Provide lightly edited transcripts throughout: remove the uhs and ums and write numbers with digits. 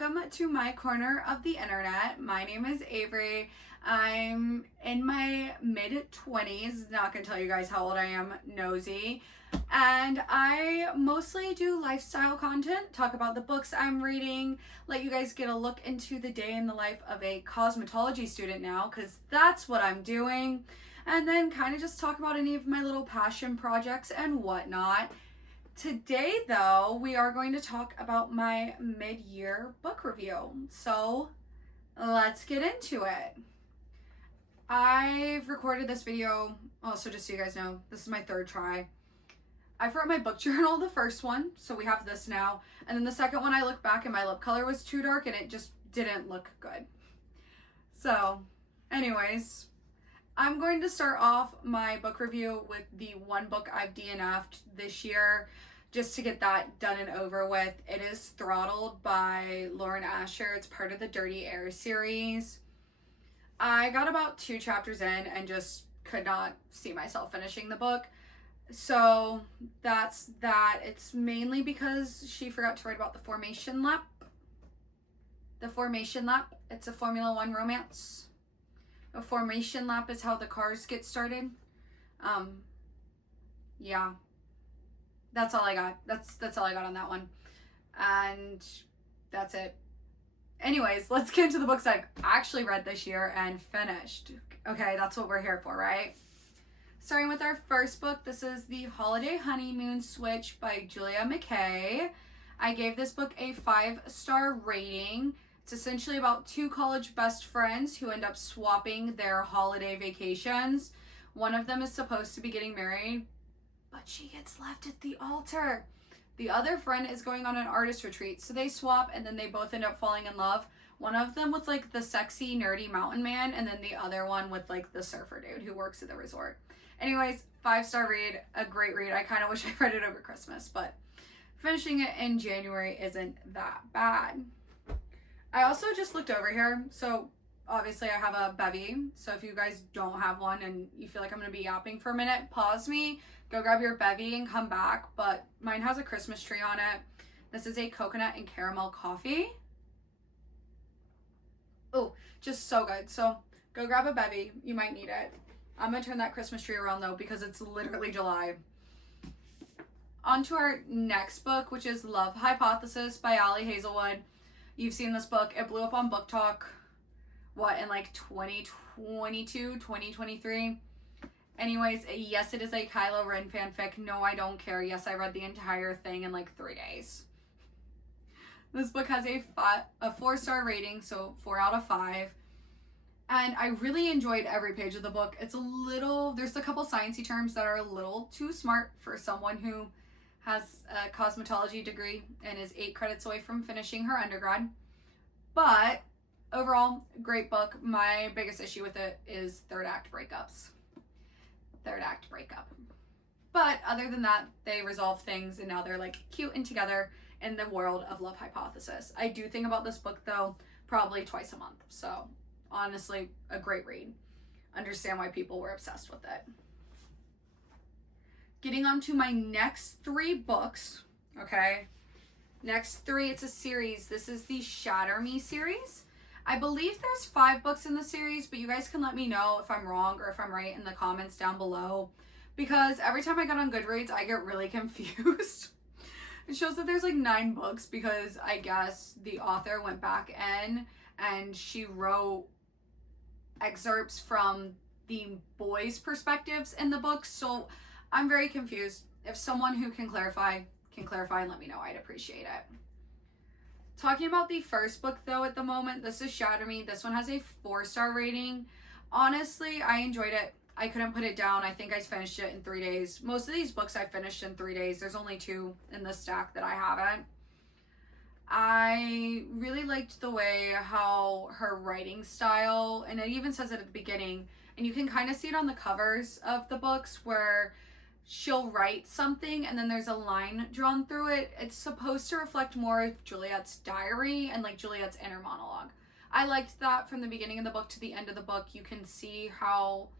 welcome to my corner of the internet. My name is Avery. I'm in my mid-20s, not gonna tell you guys how old I am, nosy. And I mostly do lifestyle content, talk about the books I'm reading, let you guys get a look into the day in the life of a cosmetology student now, because that's what I'm doing. And then kind of just talk about any of my little passion projects and whatnot. Today, though, we are going to talk about my mid-year book review. So let's get into it. I've recorded this video, also just so you guys know, this is my third try. I've wrote my book journal, the first one, so we have this now. And then the second one, I looked back and my lip color was too dark and it just didn't look good. So anyways, I'm going to start off my book review with the one book I've DNF'd this year, just to get that done and over with. It is Throttled by Lauren Asher. It's part of the Dirty Air series. I got about 2 chapters in and just could not see myself finishing the book. So that's that. It's mainly because she forgot to write about the formation lap. The formation lap, it's a Formula One romance. A formation lap is how the cars get started. Yeah. That's all I got. That's all I got on that one. And that's it. Anyways, let's get into the books I've actually read this year and finished. Okay, that's what we're here for, right? Starting with our first book, this is The Holiday Honeymoon Switch by Julia McKay. I gave this book a 5-star rating. It's essentially about 2 college best friends who end up swapping their holiday vacations. One of them is supposed to be getting married, but she gets left at the altar. The other friend is going on an artist retreat, so they swap and then they both end up falling in love. One of them with like the sexy nerdy mountain man, and then the other one with like the surfer dude who works at the resort. Anyways, 5-star read, a great read. I kind of wish I read it over Christmas, but finishing it in January isn't that bad. I also just looked over here, so obviously I have a bevy, so if you guys don't have one and you feel like I'm going to be yapping for a minute, pause me, go grab your bevy and come back, but mine has a Christmas tree on it. This is a coconut and caramel coffee. Oh, just so good. So go grab a bevy, you might need it. I'm going to turn that Christmas tree around though because it's literally July. On to our next book, which is Love Hypothesis by Hazelwood. You've seen this book. It blew up on Book Talk, in like 2022, 2023? Anyways, yes, it is a Kylo Ren fanfic. No, I don't care. Yes, I read the entire thing in like 3 days. This book has a 4-star rating, so 4 out of 5. And I really enjoyed every page of the book. It's there's a couple sciencey terms that are a little too smart for someone who has a cosmetology degree and is 8 credits away from finishing her undergrad. But overall, great book. My biggest issue with it is third act breakups. But other than that, they resolve things and now they're like cute and together in the world of Love Hypothesis. I do think about this book though, probably twice a month. So honestly, a great read. Understand why people were obsessed with it. Getting on to my next 3 books, okay? Next 3, it's a series. This is the Shatter Me series. I believe there's 5 books in the series, but you guys can let me know if I'm wrong or if I'm right in the comments down below. Because every time I get on Goodreads, I get really confused. It shows that there's like 9 books because I guess the author went back in and she wrote excerpts from the boys' perspectives in the book. So I'm very confused. If someone who can clarify and let me know, I'd appreciate it. Talking about the first book though at the moment, this is Shatter Me. This one has a 4-star rating. Honestly, I enjoyed it. I couldn't put it down. I think I finished it in 3 days. Most of these books I finished in 3 days. There's only 2 in the stack that I haven't. I really liked the way how her writing style, and it even says it at the beginning, and you can kind of see it on the covers of the books where she'll write something and then there's a line drawn through it. It's supposed to reflect more of Juliet's diary and like Juliet's inner monologue. I liked that from the beginning of the book to the end of the book. You can see how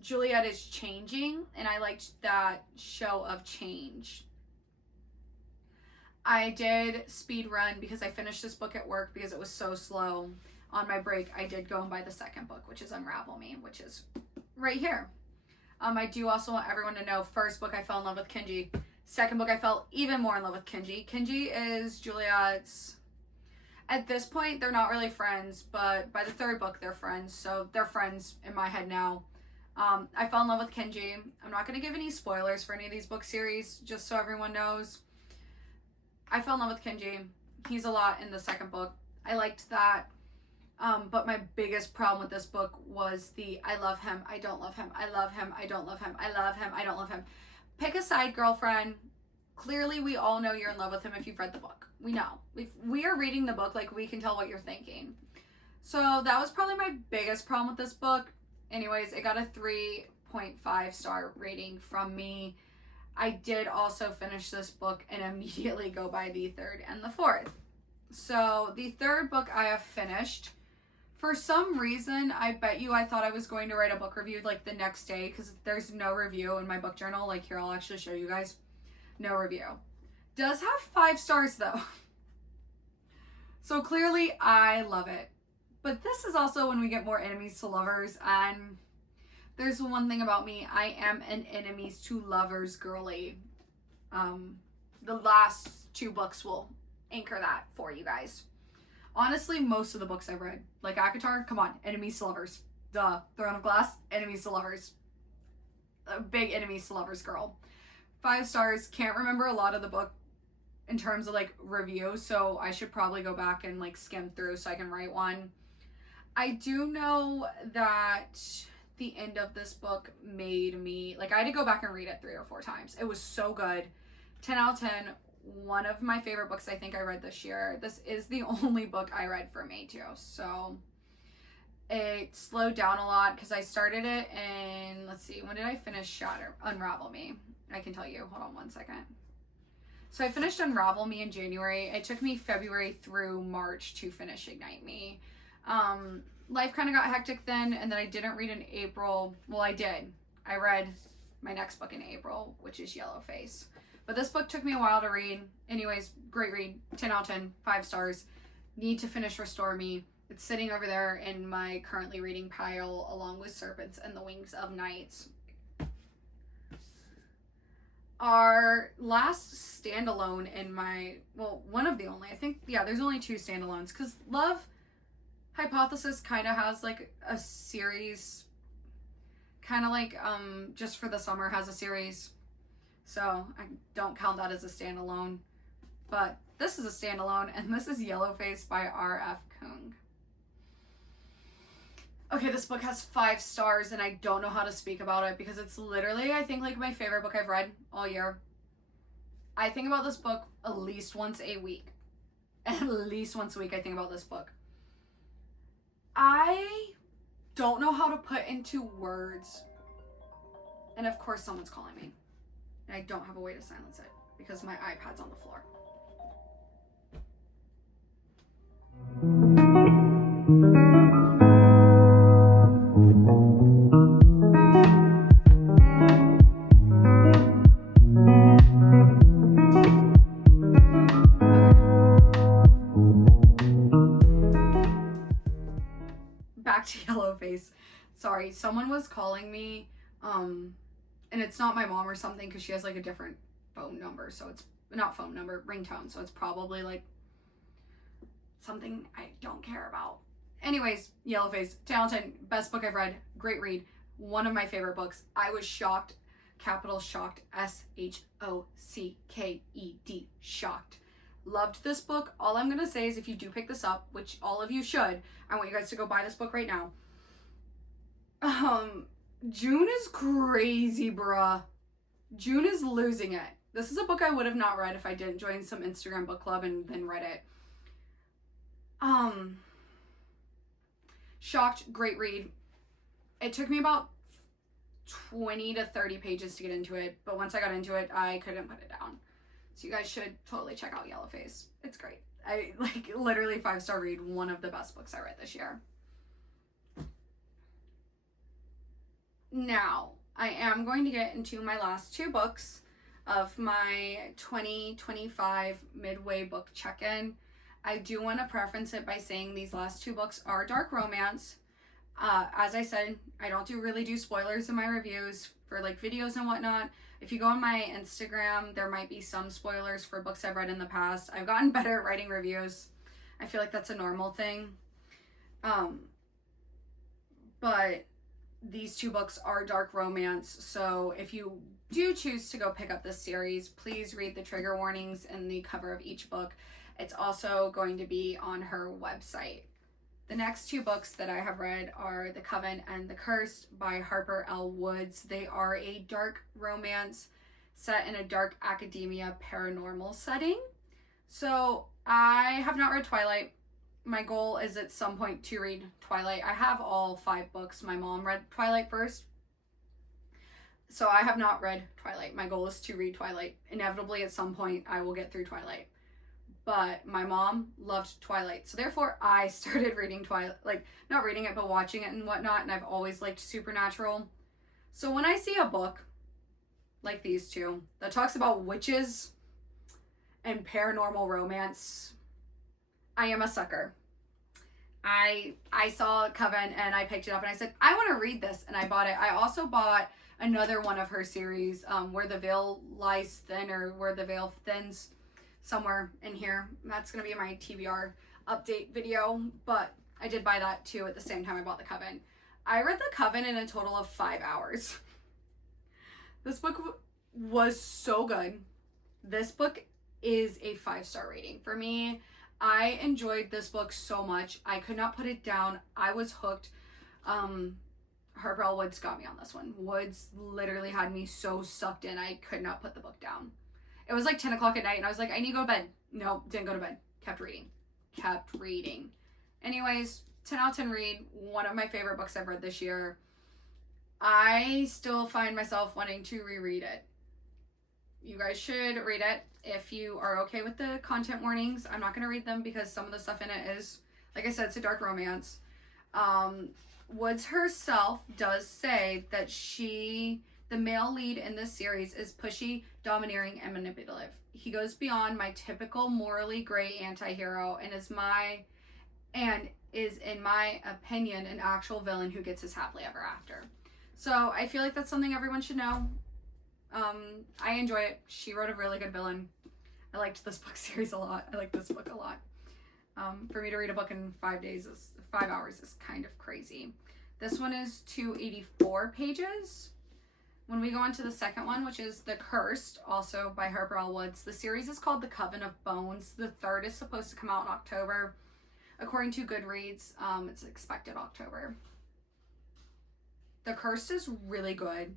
Juliet is changing, and I liked that show of change. I did speed run because I finished this book at work because it was so slow. On my break, I did go and buy the second book, which is Unravel Me, which is right here. I do also want everyone to know, first book I fell in love with Kenji. Second book I fell even more in love with Kenji. Kenji is Juliet's, at this point they're not really friends, but by the third book they're friends, so they're friends in my head now. I fell in love with Kenji. I'm not going to give any spoilers for any of these book series, just so everyone knows. I fell in love with Kenji. He's a lot in the second book. I liked that. But my biggest problem with this book was the I love him, I don't love him, I love him, I don't love him, I love him, I don't love him. Pick a side, girlfriend. Clearly, we all know you're in love with him if you've read the book. We know. If we are reading the book, like, we can tell what you're thinking. So that was probably my biggest problem with this book. Anyways, it got a 3.5 star rating from me. I did also finish this book and immediately go by the third and the fourth. So the third book I have finished. For some reason, I bet you I thought I was going to write a book review like the next day, because there's no review in my book journal. Like, here, I'll actually show you guys. No review. Does have 5 stars though. So clearly I love it. But this is also when we get more enemies to lovers, and there's one thing about me, I am an enemies to lovers girly. The last 2 books will anchor that for you guys. Honestly, most of the books I've read, like ACOTAR, come on, enemies to lovers. Duh. Throne of Glass, enemies to lovers. A big enemies to lovers girl. 5 stars. Can't remember a lot of the book in terms of like reviews, so I should probably go back and like skim through so I can write one. I do know that the end of this book made me, like, I had to go back and read it 3 or 4 times. It was so good. 10 out of 10. One of my favorite books I think I read this year. This is the only book I read for May too, so it slowed down a lot because I started it in, let's see, when did I finish Shatter? Unravel Me. I can tell you. Hold on one second. So I finished Unravel Me in January. It took me February through March to finish Ignite Me. Life kind of got hectic then, and then I didn't read in April. Well, I did. I read my next book in April, which is Yellowface. But this book took me a while to read. Anyways, great read. 10 out of 10. 5 stars. Need to finish Restore Me. It's sitting over there in my currently reading pile along with Serpents and the Wings of Night. Our last standalone in my, well, one of the only, I think, yeah, there's only 2 standalones, because Love Hypothesis kind of has like a series, kind of like Just for the Summer has a series, so I don't count that as a standalone, but this is a standalone, and this is Yellowface by R.F. Kuang. Okay, this book has 5 stars, and I don't know how to speak about it because it's literally, I think, like my favorite book I've read all year. I think about this book at least once a week. At least once a week I think about this book. I don't know how to put into words. And of course someone's calling me. And I don't have a way to silence it because my iPad's on the floor. Back to Yellowface. Sorry, someone was calling me, and it's not my mom or something because she has like a different phone number, so it's not phone number, ringtone, so it's probably like something I don't care about. Anyways, Yellowface, 10 out of 10, best book I've read, great read, one of my favorite books. I was shocked, capital shocked, SHOCKED, shocked. Loved this book. All I'm gonna say is if you do pick this up, which all of you should, I want you guys to go buy this book right now. June is crazy, bruh. June is losing it. This is a book I would have not read if I didn't join some Instagram book club and then read it. Shocked, great read. It took me about 20 to 30 pages to get into it, but once I got into it, I couldn't put it down. So you guys should totally check out Yellowface. It's great. I like literally 5-star read, one of the best books I read this year. Now, I am going to get into my last 2 books. of my 2025 midway book check-in. I do want to preference it by saying these last two books are dark romance. As I said, I don't really do spoilers in my reviews for like videos and whatnot. If you go on my Instagram, there might be some spoilers for books I've read in the past. I've gotten better at writing reviews. I feel like that's a normal thing. But these two books are dark romance, so if you do choose to go pick up this series, please read the trigger warnings in the cover of each book. It's also going to be on her website. The next two books that I have read are The Coven and The Cursed by Harper L. Woods. They are a dark romance set in a dark academia paranormal setting. So I have not read Twilight. My goal is at some point to read Twilight. I have all 5 books. My mom read Twilight first. So I have not read Twilight. My goal is to read Twilight. Inevitably at some point I will get through Twilight. But my mom loved Twilight. So therefore I started reading Twilight. Like, not reading it, but watching it and whatnot. And I've always liked supernatural. So when I see a book like these two that talks about witches and paranormal romance, I am a sucker. I saw Coven and I picked it up and I said, I want to read this, and I bought it. I also bought another one of her series, Where the Veil Lies Thin, or Where the Veil Thins, somewhere in here. That's going to be my TBR update video, but I did buy that too at the same time I bought The Coven. I read The Coven in a total of 5 hours. This book was so good. This book is a 5-star rating for me. I enjoyed this book so much. I could not put it down. I was hooked. Harper L. Woods got me on this one. Woods literally had me so sucked in, I could not put the book down. It was like 10 o'clock at night and I was like, I need to go to bed. No, didn't go to bed. Kept reading. Anyways, 10 out of 10 read. One of my favorite books I've read this year. I still find myself wanting to reread it. You guys should read it if you are okay with the content warnings. I'm not going to read them because some of the stuff in it is, like I said, it's a dark romance. Woods herself does say that the male lead in this series is pushy, domineering, and manipulative. He goes beyond my typical morally gray anti-hero and is in my opinion an actual villain who gets his happily ever after. So I feel like that's something everyone should know. I enjoy it. She wrote a really good villain. I liked this book series a lot. I like this book a lot. For me to read a book in 5 hours is kind of crazy. This one is 284 pages. When we go on to the second one, which is The Cursed, also by Harper L. Woods, the series is called The Coven of Bones. The third is supposed to come out in October. According to Goodreads, it's expected October. The Cursed is really good.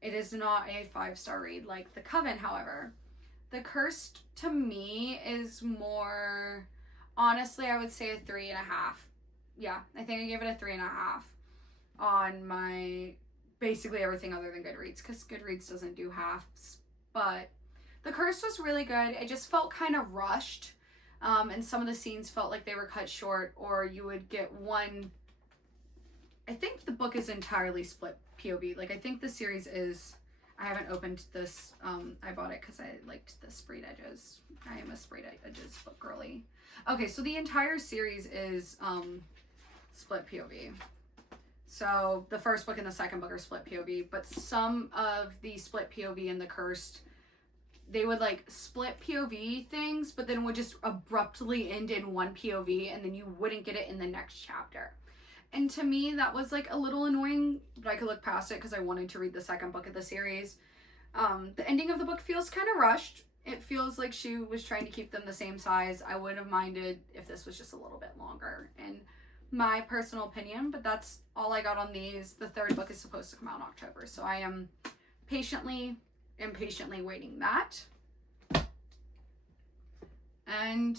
It is not a 5-star read like The Coven, however. The Cursed, to me, is more, honestly, I would say a 3.5. Yeah, I think I gave it a 3.5 on my basically everything other than Goodreads, because Goodreads doesn't do halves. But The Cursed was really good. It just felt kind of rushed, and some of the scenes felt like they were cut short, or you would get one. I think the book is entirely split POV. Like, I think the series is, I haven't opened this. I bought it because I liked the sprayed edges. I am a sprayed edges book girly. Okay, so the entire series is split POV. So the first book and the second book are split POV, but some of the split POV in The Cursed, they would like split POV things, but then would just abruptly end in one POV, and then you wouldn't get it in the next chapter. And to me, that was like a little annoying, but I could look past it because I wanted to read the second book of the series. The ending of the book feels kind of rushed. It feels like she was trying to keep them the same size. I wouldn't have minded if this was just a little bit longer, in my personal opinion, but that's all I got on these. The third book is supposed to come out in October, so I am impatiently waiting that. And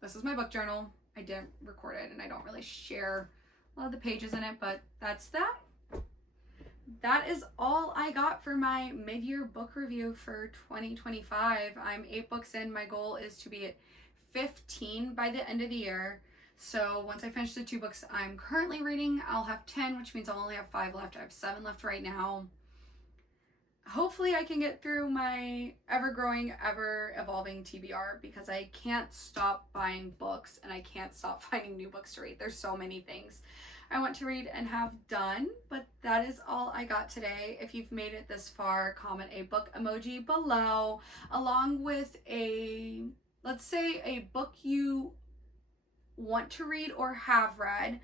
this is my book journal. I didn't record it and I don't really share a lot of the pages in it, but that's that. That is all I got for my mid-year book review for 2025. I'm 8 books in. My goal is to be at 15 by the end of the year. So once I finish the 2 books I'm currently reading, I'll have 10, which means I'll only have 5 left. I have 7 left right now. hopefully I can get through my ever-growing, ever-evolving TBR, because I can't stop buying books and I can't stop finding new books to read. There's so many things I want to read and have done, but that is all I got today. If you've made it this far, comment a book emoji below, along with a, let's say, a book you want to read or have read,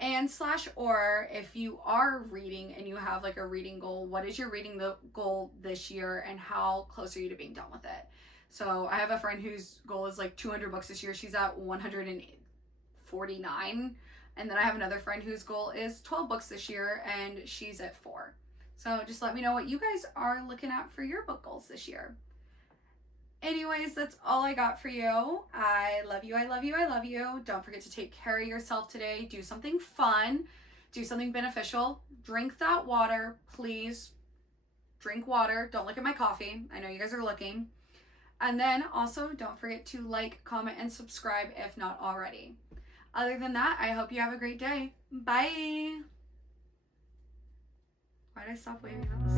and / or if you are reading and you have like a reading goal, what is your reading goal this year and how close are you to being done with it? So I have a friend whose goal is like 200 books this year. She's at 149. And then I have another friend whose goal is 12 books this year and she's at 4. So just let me know what you guys are looking at for your book goals this year. Anyways, that's all I got for you. I love you, I love you, I love you. Don't forget to take care of yourself today. Do something fun. Do something beneficial. Drink that water, please. Drink water. Don't look at my coffee. I know you guys are looking. And then also don't forget to like, comment, and subscribe if not already. Other than that, I hope you have a great day. Bye. Why did I stop waving at this?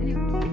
Anyway.